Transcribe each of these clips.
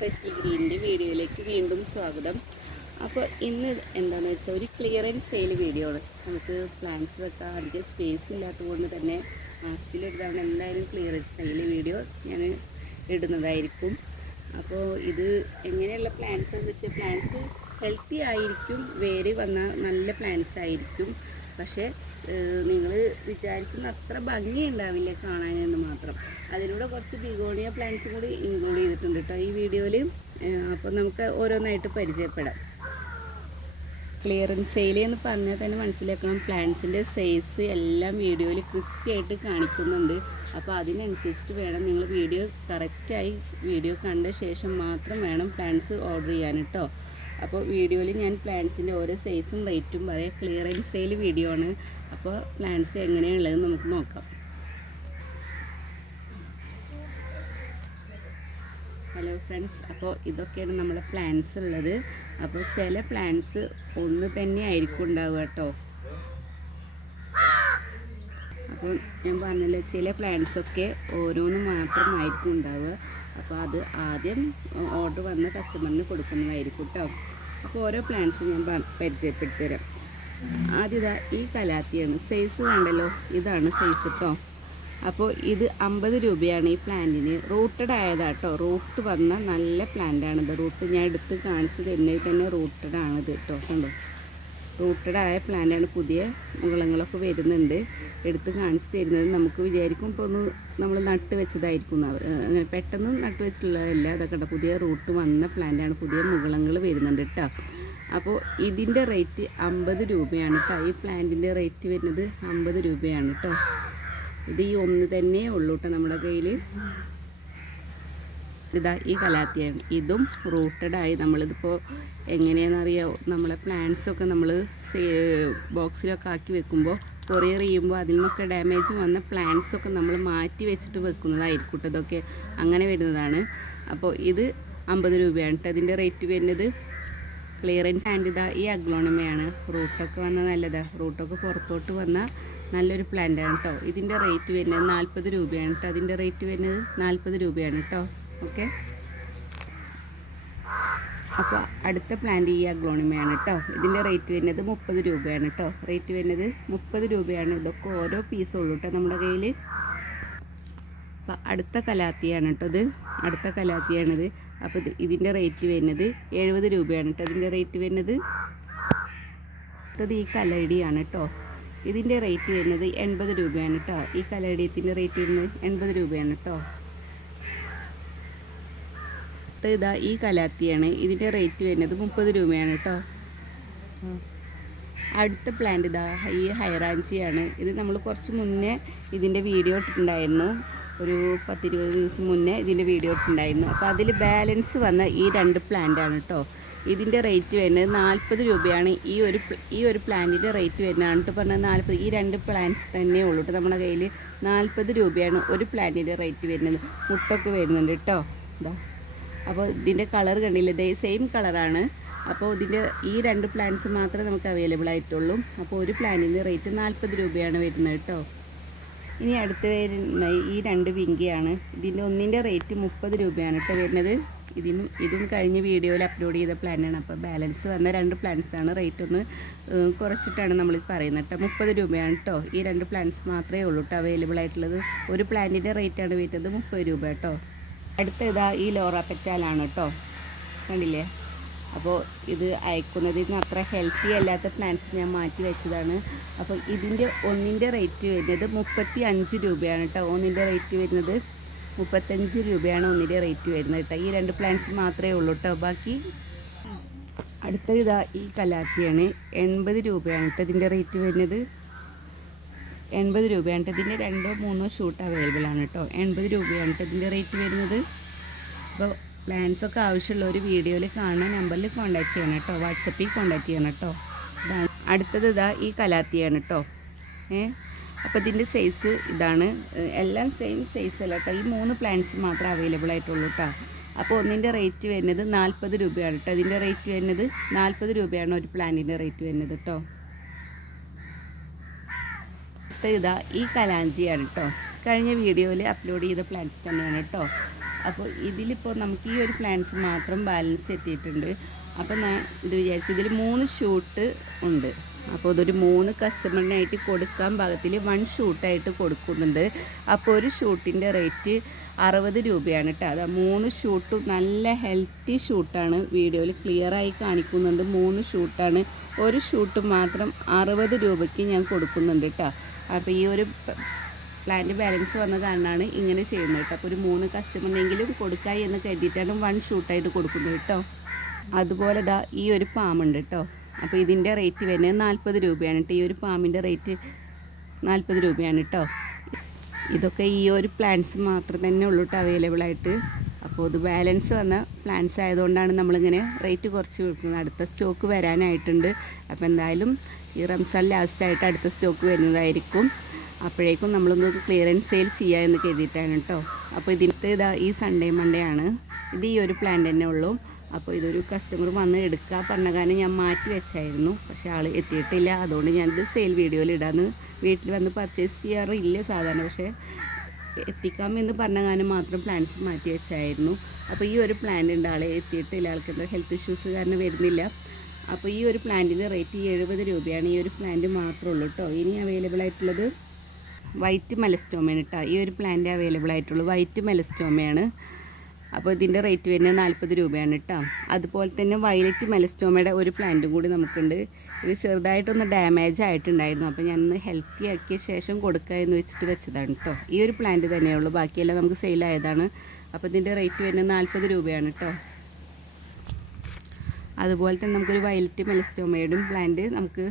Petty ഗ്രീനിന്റെ വീഡിയോയിലേക്ക് വീണ്ടും സ്വാഗതം. അപ്പോൾ ഇന്ന് എന്താണെന്ന് വെച്ചാൽ ഒരു ക്ലിയറൻസ് സെയിൽ വീഡിയോ ആണ്. നമുക്ക് പ്ലാന്റ്സ് വെക്കാൻ അധികം സ്പേസ് ഇല്ലാത്തത് കൊണ്ട് തന്നെ മാസത്തിലൊരു തവണ എന്തായാലും ക്ലിയറൻസ് സെയിൽ വീഡിയോ ഞാൻ ഇടുന്നതായിരിക്കും. അപ്പോൾ ഇത് എങ്ങനെയുള്ള പ്ലാന്റ്സ് എന്ന് വെച്ചാൽ പ്ലാന്റ്സ് ഹെൽത്തി ആയിരിക്കും. വേര് വന്ന നല്ല പ്ലാന്റ്സ് ആയിരിക്കും. പക്ഷേ നിങ്ങൾ വിചാരിക്കുന്ന അത്ര ഭംഗി ഉണ്ടാവില്ല കാണാനെന്ന് മാത്രം. അതിലൂടെ കുറച്ച് ബിഗോണിയ പ്ലാന്റ്സും കൂടി ഇൻക്ലൂഡ് ചെയ്തിട്ടുണ്ട് കേട്ടോ ഈ വീഡിയോയിൽ. അപ്പോൾ നമുക്ക് ഓരോന്നായിട്ട് പരിചയപ്പെടാം. ക്ലിയറൻസ് സെയിൽ എന്ന് പറഞ്ഞാൽ തന്നെ മനസ്സിലാക്കണം. പ്ലാന്റ്സിന്റെ സൈസ് എല്ലാം വീഡിയോയിൽ കൃത്യമായിട്ട് കാണിക്കുന്നുണ്ട്. അപ്പോൾ അതിനനുസരിച്ചിട്ട് വേണം നിങ്ങൾ വീഡിയോ കറക്റ്റായി വീഡിയോ കണ്ട ശേഷം മാത്രം വേണം പ്ലാന്റ്സ് ഓർഡർ ചെയ്യാൻ കേട്ടോ അപ്പോൾ വീഡിയോയിൽ ഞാൻ പ്ലാന്റ്സിന്റെ ഓരോ സൈസും റേറ്റും പറയാം. ക്ലിയറൻസ് സെയിൽ വീഡിയോ ആണ്. അപ്പോൾ പ്ലാന്റ്സ് എങ്ങനെയുള്ളതെന്ന് നമുക്ക് നോക്കാം. ഹലോ ഫ്രണ്ട്സ് അപ്പോൾ ഇതൊക്കെയാണ് നമ്മുടെ പ്ലാന്റ്സ് ഉള്ളത്. അപ്പോൾ ചില പ്ലാന്റ്സ് ഒന്ന് തന്നെ ആയിരിക്കും ഉണ്ടാവുക കേട്ടോ. അപ്പോൾ ഞാൻ പറഞ്ഞല്ലോ ചില പ്ലാന്റ്സൊക്കെ ഓരോന്ന് മാത്രമായിരിക്കും ഉണ്ടാവുക. അപ്പോൾ അത് ആദ്യം ഓർഡർ വന്ന കസ്റ്റമറിന് കൊടുക്കുന്നതായിരിക്കും കേട്ടോ. അപ്പോൾ ഓരോ പ്ലാന്റ്സും ഞാൻ പ- പരിചയപ്പെടുത്തി തരാം ആദ്യം ഇതാ ഈ കലാത്തിയാണ്. സൈസ് കണ്ടല്ലോ? ഇതാണ് സൈസ് കേട്ടോ അപ്പോൾ ഇത് അമ്പത് രൂപയാണ് ഈ പ്ലാന്റിന് റൂട്ടഡ് ആയതാട്ടോ റൂട്ട് വന്ന നല്ല പ്ലാന്റാണ് ഇത് റൂട്ട് ഞാൻ എടുത്ത് കാണിച്ചു തരുന്നതിൽ തന്നെ റൂട്ടഡ് ആണിത് കേട്ടോ കണ്ടോ? റൂട്ടഡ് ആയ പ്ലാന്റാണ് പുതിയ മുകളങ്ങളൊക്കെ വരുന്നുണ്ട്. എടുത്ത് കാണിച്ചു തരുന്നത് നമുക്ക് വിചാരിക്കും ഇപ്പോൾ ഒന്ന് നമ്മൾ നട്ട് വെച്ചതായിരിക്കും അങ്ങനെ പെട്ടെന്ന് നട്ട് വെച്ചിട്ടുള്ളതല്ല. അതൊക്കെ കേട്ടോ പുതിയ റൂട്ട് വന്ന പ്ലാന്റാണ് പുതിയ മുകളങ്ങൾ വരുന്നുണ്ട് കേട്ടോ അപ്പോൾ ഇതിന്റെ റേറ്റ് അമ്പത് രൂപയാണ് കേട്ടോ ഈ പ്ലാന്റിന്റെ റേറ്റ് വരുന്നത് അമ്പത് രൂപയാണ് കേട്ടോ ഇത് ഈ ഒന്ന് തന്നെ ഉള്ളൂ കേട്ടോ നമ്മുടെ കയ്യിൽ ഇതാ ഈ കലാത്തിയാണ് ഇതും റൂട്ടഡായി നമ്മളിതിപ്പോൾ എങ്ങനെയാണെന്നറിയാമോ നമ്മളെ പ്ലാന്റ്സൊക്കെ നമ്മൾ ബോക്സിലൊക്കെ ആക്കി വെക്കുമ്പോൾ കൊറിയർ ചെയ്യുമ്പോൾ അതിൽ നിന്നൊക്കെ ഡാമേജ് വന്ന പ്ലാന്റ്സൊക്കെ നമ്മൾ മാറ്റി വെച്ചിട്ട് വെക്കുന്നതായിരിക്കും അതൊക്കെ അങ്ങനെ വരുന്നതാണ്. അപ്പോൾ ഇത് അമ്പത് രൂപയാണ് കേട്ടോ അതിന്റെ റേറ്റ് വരുന്നത് ക്ലിയറൻസ് ആൻഡ് ഇതാ ഈ അഗ്ലോണമയാണ് റൂട്ടൊക്കെ വന്നാൽ നല്ലതാ. റൂട്ടൊക്കെ പുറത്തോട്ട് വന്നാൽ നല്ലൊരു പ്ലാന്റ് ആണ് കേട്ടോ ഇതിന്റെ റേറ്റ് വരുന്നത് നാൽപ്പത് രൂപയാണ് കേട്ടോ അതിന്റെ റേറ്റ് വരുന്നത് നാൽപ്പത് രൂപയാണ് കേട്ടോ ഓക്കെ. അപ്പോൾ അടുത്ത പ്ലാന്റ് ഈ അഗ്ലോണിമയാണ് കേട്ടോ ഇതിന്റെ റേറ്റ് വരുന്നത് മുപ്പത് രൂപയാണ് കേട്ടോ റേറ്റ് വരുന്നത് മുപ്പത് രൂപയാണ്. ഇതൊക്കെ ഓരോ പീസുള്ളൂ കേട്ടോ നമ്മുടെ കയ്യിൽ അപ്പോൾ അടുത്ത കലാത്തിയാണ് കേട്ടോ ഇത്. അടുത്ത കലാത്തിയാണിത്. അപ്പോൾ ഇത് ഇതിന്റെ റേറ്റ് വരുന്നത് എഴുപത് രൂപയാണ് കേട്ടോ ഇതിന്റെ റേറ്റ് വരുന്നത് അടുത്തത് ഈ കലടിയാണ് കേട്ടോ ഇതിന്റെ റേറ്റ് വരുന്നത് എൺപത് രൂപയാണ് കേട്ടോ ഈ കലടിയത്തിന്റെ റേറ്റ് വരുന്നത് എൺപത് രൂപയാണ് കേട്ടോ അടുത്ത ഇതാ ഈ കലാത്തിയാണ്. ഇതിന്റെ റേറ്റ് വരുന്നത് മുപ്പത് രൂപയാണ് കേട്ടോ അടുത്ത പ്ലാന്റ് ഇതാ ഈ ഹൈറാഞ്ചിയാണ്. ഇത് നമ്മൾ കുറച്ച് മുന്നേ ഇതിന്റെ വീഡിയോ ഇട്ടിട്ടുണ്ടായിരുന്നു. ഒരു പത്തിരുപത് ദിവസം മുന്നേ ഇതിന്റെ വീഡിയോ ഇട്ടിട്ടുണ്ടായിരുന്നു. അപ്പോൾ അതിൽ ബാലൻസ് വന്ന ഈ രണ്ട് പ്ലാന്റ് ആണ് കേട്ടോ ഇതിന്റെ റേറ്റ് വരുന്നത് നാൽപ്പത് രൂപയാണ്. ഈ ഒരു ഈ ഒരു പ്ലാന്റിന്റെ റേറ്റ് വരുന്നതാണ് ഇപ്പോൾ പറഞ്ഞാൽ നാൽപ്പത്. ഈ രണ്ട് പ്ലാന്റ്സ് തന്നെ ഉള്ളൂ കേട്ടോ നമ്മുടെ കയ്യിൽ. നാൽപ്പത് രൂപയാണ് ഒരു പ്ലാന്റിന്റെ റേറ്റ് വരുന്നത്. മുട്ടൊക്കെ വരുന്നുണ്ട് കേട്ടോ ഇതാ. അപ്പോൾ ഇതിന്റെ കളർ കണ്ടില്ല? ഇതേ സെയിം കളറാണ് അപ്പോൾ ഇതിന്റെ ഈ രണ്ട് പ്ലാന്റ്സ് മാത്രമേ നമുക്ക് അവൈലബിൾ ആയിട്ടുള്ളൂ. അപ്പോൾ ഒരു പ്ലാനിന്റെ റേറ്റ് നാൽപ്പത് രൂപയാണ് വരുന്നത് കേട്ടോ. ഇനി അടുത്ത് വരുന്ന ഈ രണ്ട് വിങ്കിയാണ്. ഇതിന്റെ ഒന്നിന്റെ റേറ്റ് മുപ്പത് രൂപയാണ് കേട്ടോ വരുന്നത്. ഇതിനും ഇതും കഴിഞ്ഞ വീഡിയോയിൽ അപ്ലോഡ് ചെയ്ത പ്ലാനാണ് അപ്പോൾ ബാലൻസ് വന്ന രണ്ട് പ്ലാൻസാണ് റേറ്റ് ഒന്ന് കുറച്ചിട്ടാണ് നമ്മൾ പറയുന്നത് കേട്ടോ. മുപ്പത് രൂപയാണ് കേട്ടോ. ഈ രണ്ട് പ്ലാൻസ് മാത്രമേ ഉള്ളൂ കേട്ടോ അവൈലബിൾ ആയിട്ടുള്ളത്. ഒരു പ്ലാന്റിന്റെ റേറ്റാണ് വരുന്നത് മുപ്പത് രൂപ കേട്ടോ. അടുത്ത ഇതാ ഈ ലോറ പെറ്റാലാണ് കേട്ടോ. കണ്ടില്ലേ? അപ്പോൾ ഇത് അയക്കുന്നതിൽ നിന്ന് അത്ര ഹെൽത്തി അല്ലാത്ത പ്ലാന്റ്സ് ഞാൻ മാറ്റി വെച്ചതാണ്. അപ്പോൾ ഇതിന്റെ ഒന്നിന്റെ റേറ്റ് വരുന്നത് മുപ്പത്തി അഞ്ച് രൂപയാണ് കേട്ടോ. ഒന്നിന്റെ റേറ്റ് വരുന്നത് മുപ്പത്തഞ്ച് രൂപയാണ് ഒന്നിന്റെ റേറ്റ് വരുന്നത് കേട്ടോ. ഈ രണ്ട് പ്ലാന്റ്സ് മാത്രമേ ഉള്ളൂ കേട്ടോ. ബാക്കി അടുത്ത ഇതാ ഈ കലാത്തിയാണ്. എൺപത് രൂപയാണ് കേട്ടോ ഇതിന്റെ റേറ്റ് വരുന്നത്. എൺപത് രൂപയാണ്. ഇതിന്റെ രണ്ടോ മൂന്നോ ഷൂട്ട് അവൈലബിൾ ആണ് കേട്ടോ. എൺപത് രൂപയാണ് ഇതിന്റെ റേറ്റ് വരുന്നത്. അപ്പോൾ പ്ലാൻസൊക്കെ ആവശ്യമുള്ള ഒരു വീഡിയോയിൽ കാണുന്ന നമ്പറിൽ കോൺടാക്ട് ചെയ്യണം കേട്ടോ. വാട്സപ്പിൽ കോൺടാക്ട് ചെയ്യണം കേട്ടോ. ഇതാണ്. അടുത്തത് ഇതാ ഈ കലാത്തിയാണ് കേട്ടോ. ഏ? അപ്പോൾ ഇതിന്റെ സൈസ് ഇതാണ്. എല്ലാം സെയിം സൈസ് അല്ല കേട്ടോ. ഈ മൂന്ന് പ്ലാൻസ് മാത്രമേ അവൈലബിൾ ആയിട്ടുള്ളൂ കേട്ടോ. അപ്പോൾ ഒന്നിന്റെ റേറ്റ് വരുന്നത് നാൽപ്പത് രൂപയാണ് കേട്ടോ. ഇതിന്റെ റേറ്റ് വരുന്നത് നാൽപ്പത് രൂപയാണ് ഒരു പ്ലാന്റിന്റെ റേറ്റ് വരുന്നത് കേട്ടോ. അടുത്ത ഇതാ ഈ കലാഞ്ചിയാണ് കേട്ടോ കഴിഞ്ഞ വീഡിയോയിൽ അപ്ലോഡ് ചെയ്ത പ്ലാന്റ്സ് തന്നെയാണ് കേട്ടോ അപ്പോൾ ഇതിലിപ്പോൾ നമുക്ക് ഈ ഒരു പ്ലാന്റ്സ് മാത്രം ബാലൻസ് എത്തിയിട്ടുണ്ട്. അപ്പോൾ ഞാൻ ഇത് വിചാരിച്ചു ഇതിൽ മൂന്ന് ഷൂട്ട് ഉണ്ട്. അപ്പോൾ ഇതൊരു മൂന്ന് കസ്റ്റമറിനായിട്ട് കൊടുക്കാൻ പാകത്തിൽ വൺ ഷൂട്ടായിട്ട് കൊടുക്കുന്നുണ്ട്. അപ്പോൾ ഒരു ഷൂട്ടിന്റെ റേറ്റ് അറുപത് രൂപയാണ് കേട്ടോ അതാ മൂന്ന് ഷൂട്ടും നല്ല ഹെൽത്തി ഷൂട്ടാണ് വീഡിയോയിൽ ക്ലിയറായി കാണിക്കുന്നുണ്ട്. മൂന്ന് ഷൂട്ടാണ് ഒരു ഷൂട്ട് മാത്രം അറുപത് രൂപയ്ക്ക് ഞാൻ കൊടുക്കുന്നുണ്ട് കേട്ടോ അപ്പോൾ ഈ ഒരു പ്ലാന്റ് ബാലൻസ് വന്ന കാരണമാണ് ഇങ്ങനെ ചെയ്യുന്നത് കേട്ടോ. അപ്പോൾ ഒരു മൂന്ന് കസ്റ്റമറിനെങ്കിലും കൊടുക്കായി എന്ന് കരുതിയിട്ടാണ് വൺ ഷൂട്ടായിട്ട് കൊടുക്കുന്നത് കേട്ടോ. അതുപോലെ ദാ ഈ ഒരു പാമ്പുണ്ട് കേട്ടോ. അപ്പോൾ ഇതിന്റെ റേറ്റ് വരുന്നത് നാൽപ്പത് രൂപയാണ് കേട്ടോ. ഈ ഒരു പാമ്പിന്റെ റേറ്റ് നാൽപ്പത് രൂപയാണ് കേട്ടോ. ഇതൊക്കെ ഈ ഒരു പ്ലാന്റ്സ് മാത്രം തന്നെ ഉള്ളൂ ആയിട്ട്. അപ്പോൾ ഇത് ബാലൻസ് വന്ന പ്ലാൻസ് ആയതുകൊണ്ടാണ് നമ്മളിങ്ങനെ റേറ്റ് കുറച്ച് കൊടുക്കുന്നത് അടുത്ത സ്റ്റോക്ക് വരാനായിട്ടുണ്ട്. അപ്പോൾ എന്തായാലും ഈ റംസാൻ ലാസ്റ്റ് ആയിട്ട് അടുത്ത സ്റ്റോക്ക് വരുന്നതായിരിക്കും. അപ്പോഴേക്കും നമ്മളൊന്ന് ക്ലിയറൻസ് സെയിൽ ചെയ്യുക എന്ന് കരുതിയിട്ടാണ് കേട്ടോ. അപ്പോൾ ഇതിനകത്ത് ഇതാ ഈ സൺഡേ മൺഡേ ആണ്. ഇത് ഈ ഒരു പ്ലാൻ തന്നെ ഉള്ളൂ. അപ്പോൾ ഇതൊരു കസ്റ്റമർ വന്ന് എടുക്കുക പറഞ്ഞ കാരണം ഞാൻ മാറ്റി വെച്ചായിരുന്നു. പക്ഷേ ആൾ എത്തിയിട്ടില്ല. അതുകൊണ്ട് ഞാനിത് സെയിൽ വീഡിയോയിൽ ഇടാമെന്ന് വീട്ടിൽ വന്ന് പർച്ചേസ് ചെയ്യാറില്ല സാധാരണ. പക്ഷേ എത്തിക്കാം എന്ന് പറഞ്ഞ കാരണം മാത്രം പ്ലാൻസ് മാറ്റി വെച്ചായിരുന്നു. അപ്പോൾ ഈ ഒരു പ്ലാന്റ് ഉണ്ട് ആളെ എത്തിയിട്ട് ആൾക്ക് എന്താ ഹെൽത്ത് ഇഷ്യൂസ് കാരണം വരുന്നില്ല. അപ്പോൾ ഈ ഒരു പ്ലാന്റിന്റെ റേറ്റ് എഴുപത് രൂപയാണ്. ഈ ഒരു പ്ലാന്റ് മാത്രമേ ഉള്ളൂ കേട്ടോ ഇനി അവൈലബിൾ ആയിട്ടുള്ളത് വൈറ്റ് മെലസ്റ്റോമയാണ് കേട്ടോ ഈ ഒരു പ്ലാന്റ് അവൈലബിൾ ആയിട്ടുള്ളൂ വൈറ്റ് മെലസ്റ്റോമയാണ് അപ്പോൾ ഇതിന്റെ റേറ്റ് വരുന്നത് നാൽപ്പത് രൂപയാണ് കേട്ടോ. അതുപോലെ തന്നെ വയലറ്റ് മെലസ്റ്റോമയുടെ ഒരു പ്ലാന്റും കൂടി നമുക്കുണ്ട്. ഇത് ചെറുതായിട്ടൊന്ന് ഡാമേജ് ആയിട്ടുണ്ടായിരുന്നു. അപ്പോൾ ഞാനൊന്ന് ഹെൽത്തി ആക്കിയ ശേഷം കൊടുക്കുക എന്ന് വെച്ചിട്ട് വെച്ചതാണ് കേട്ടോ. ഈ ഒരു പ്ലാന്റ് തന്നെയുള്ളൂ ബാക്കിയെല്ലാം നമുക്ക് സെയിലായതാണ് അപ്പോൾ ഇതിന്റെ റേറ്റ് വരുന്നത് നാൽപ്പത് രൂപയാണ് കേട്ടോ. അതുപോലെ തന്നെ നമുക്കൊരു വയലറ്റ് മെലസ്റ്റോമയുടെയും പ്ലാന്റ് നമുക്ക്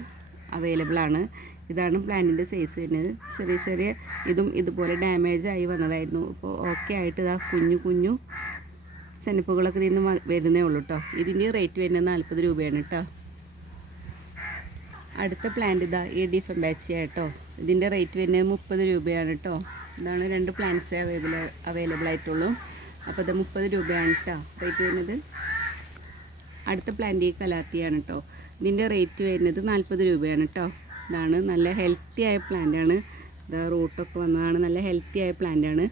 അവൈലബിൾ ആണ്. ഇതാണ് പ്ലാന്റിന്റെ സൈസ് വരുന്നത്. ചെറിയ ചെറിയ ഇതും ഇതുപോലെ ഡാമേജ് ആയി വന്നതായിരുന്നു. അപ്പോൾ ഓക്കെ ആയിട്ട് ഇതാ കുഞ്ഞു കുഞ്ഞു സെനപ്പുകളൊക്കെ ഇതിൽ നിന്ന് വരുന്നേ ഉള്ളൂ കേട്ടോ ഇതിന്റെ റേറ്റ് വരുന്നത് നാൽപ്പത് രൂപയാണ് കേട്ടോ അടുത്ത പ്ലാന്റ് ഇതാ ഈ ഡിഫൻ ബാച്ച് കേട്ടോ ഇതിന്റെ റേറ്റ് വരുന്നത് മുപ്പത് രൂപയാണ് കേട്ടോ ഇതാണ് രണ്ട് പ്ലാന്റ്സേ അവൈലബിൾ അവൈലബിൾ ആയിട്ടുള്ളൂ. അപ്പോൾ ഇത് മുപ്പത് രൂപയാണ് കേട്ടോ റേറ്റ് വരുന്നത്. അടുത്ത പ്ലാന്റ് ഈ കലാത്തിയാണ് കേട്ടോ ഇതിന്റെ റേറ്റ് വരുന്നത് നാൽപ്പത് രൂപയാണ് കേട്ടോ ഇതാണ്. നല്ല ഹെൽത്തി ആയ പ്ലാന്റാണ് ഇതാ റൂട്ടൊക്കെ വന്നതാണ്. നല്ല ഹെൽത്തി ആയ പ്ലാന്റാണ്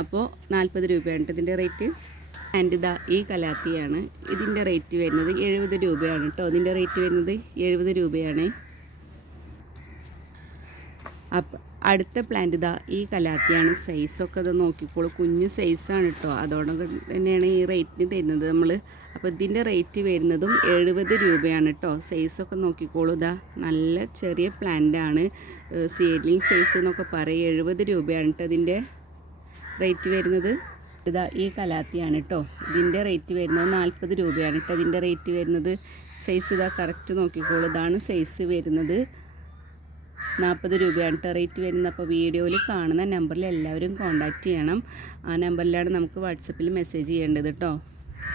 അപ്പോൾ നാൽപ്പത് രൂപയാണ് ഇതിന്റെ റേറ്റ് ആൻഡ് ഇതാ ഈ കലാത്തിയാണ്. ഇതിന്റെ റേറ്റ് വരുന്നത് എഴുപത് രൂപയാണ് കേട്ടോ ഇതിന്റെ റേറ്റ് വരുന്നത് എഴുപത് രൂപയാണ്. അടുത്ത പ്ലാന്റ് ഇതാ ഈ കലാത്തിയാണ് സൈസൊക്കെ ഇത് നോക്കിക്കോളൂ. കുഞ്ഞ് സൈസാണ് കേട്ടോ അതോടൊപ്പം തന്നെയാണ് ഈ റേറ്റിന് തരുന്നത് നമ്മൾ അപ്പോൾ ഇതിന്റെ റേറ്റ് വരുന്നതും എഴുപത് രൂപയാണ് കേട്ടോ സൈസൊക്കെ നോക്കിക്കോളൂ ഇതാ. നല്ല ചെറിയ പ്ലാന്റാണ് സീഡ്ലിംഗ് സൈസ് എന്നൊക്കെ പറയും. എഴുപത് രൂപയാണ് കേട്ടോ ഇതിന്റെ റേറ്റ് വരുന്നത്. ഇതാ ഈ കലാത്തിയാണ് കേട്ടോ ഇതിന്റെ റേറ്റ് വരുന്നത് നാൽപ്പത് രൂപയാണ് കേട്ടോ ഇതിന്റെ റേറ്റ് വരുന്നത് സൈസ് ഇതാ കറക്റ്റ് നോക്കിക്കോളൂ. ഇതാണ് സൈസ് വരുന്നത്. നാൽപ്പത് രൂപയാണ്. കേട്ടോ റേറ്റ് വരുന്നത്. അപ്പോൾ വീഡിയോയിൽ കാണുന്ന നമ്പറിൽ എല്ലാവരും കോൺടാക്റ്റ് ചെയ്യണം. ആ നമ്പറിലാണ് നമുക്ക് വാട്സപ്പിൽ മെസ്സേജ് ചെയ്യേണ്ടത് കേട്ടോ.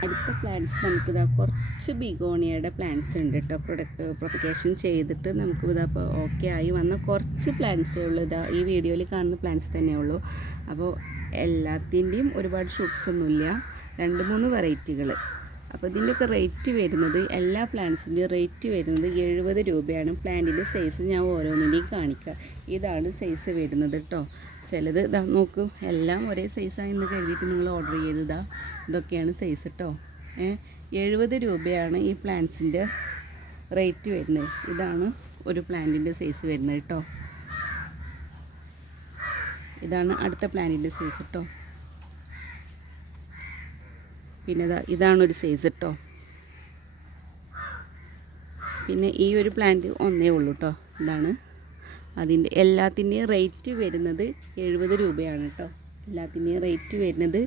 അടുത്ത പ്ലാന്റ്സ് നമുക്കിതാ കുറച്ച് ബിഗോണിയയുടെ പ്ലാന്റ്സ് ഉണ്ട് കേട്ടോ. പ്രൊഡക്റ്റ് പ്രൊപ്പഗേഷൻ ചെയ്തിട്ട് നമുക്ക് ഇതാ ഇപ്പോൾ ഓക്കെ ആയി വന്ന കുറച്ച് പ്ലാന്റ്സേ ഉള്ളൂ. ഇതാ ഈ വീഡിയോയിൽ കാണുന്ന പ്ലാന്റ്സ് തന്നെ ഉള്ളൂ. അപ്പോൾ എല്ലാത്തിന്റെയും ഒരുപാട് ഷൂട്ട്സ് ഒന്നുമില്ല. രണ്ട് മൂന്ന് വെറൈറ്റികൾ അപ്പോൾ ഇതിന്റെയൊക്കെ റേറ്റ് വരുന്നത് എല്ലാ പ്ലാന്റ്സിന്റെയും റേറ്റ് വരുന്നത് എഴുപത് രൂപയാണ്. പ്ലാന്റിന്റെ സൈസ് ഞാൻ ഓരോന്നിന്റെയും കാണിക്കുക ഇതാണ് സൈസ് വരുന്നത് കേട്ടോ. ചിലത് ഇതാ നോക്കൂ എല്ലാം ഒരേ സൈസാണെന്ന് കരുതിയിട്ട് നിങ്ങൾ ഓർഡർ ചെയ്തതാ ഇതൊക്കെയാണ് സൈസ് കേട്ടോ. എഴുപത് രൂപയാണ് ഈ പ്ലാന്റ്സിന്റെ റേറ്റ് വരുന്നത്. ഇതാണ് ഒരു പ്ലാന്റിന്റെ സൈസ് വരുന്നത് കേട്ടോ. ഇതാണ് അടുത്ത പ്ലാന്റിന്റെ സൈസ് കേട്ടോ. പിന്നെ ഇതാ ഇതാണൊരു സൈസ് കേട്ടോ പിന്നെ ഈ ഒരു പ്ലാന്റ് ഒന്നേ ഉള്ളൂ കേട്ടോ ഇതാണ്. അതിന്റെ എല്ലാത്തിന്റെയും റേറ്റ് വരുന്നത് എഴുപത് രൂപയാണ് കേട്ടോ എല്ലാത്തിന്റെയും റേറ്റ് വരുന്നത്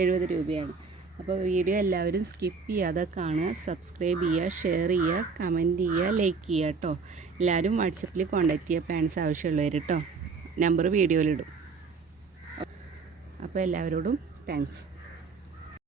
എഴുപത് രൂപയാണ്. അപ്പോൾ വീഡിയോ എല്ലാവരും സ്കിപ്പ് ചെയ്യാതെ കാണുക സബ്സ്ക്രൈബ് ചെയ്യുക ഷെയർ ചെയ്യുക കമന്റ് ചെയ്യുക ലൈക്ക് ചെയ്യുക കേട്ടോ എല്ലാവരും വാട്സപ്പിൽ കോൺടാക്റ്റ് ചെയ്യുക പ്ലാൻസ് ആവശ്യമുള്ളവർ കേട്ടോ നമ്പർ വീഡിയോയിലിടും അപ്പോൾ എല്ലാവരോടും താങ്ക്സ്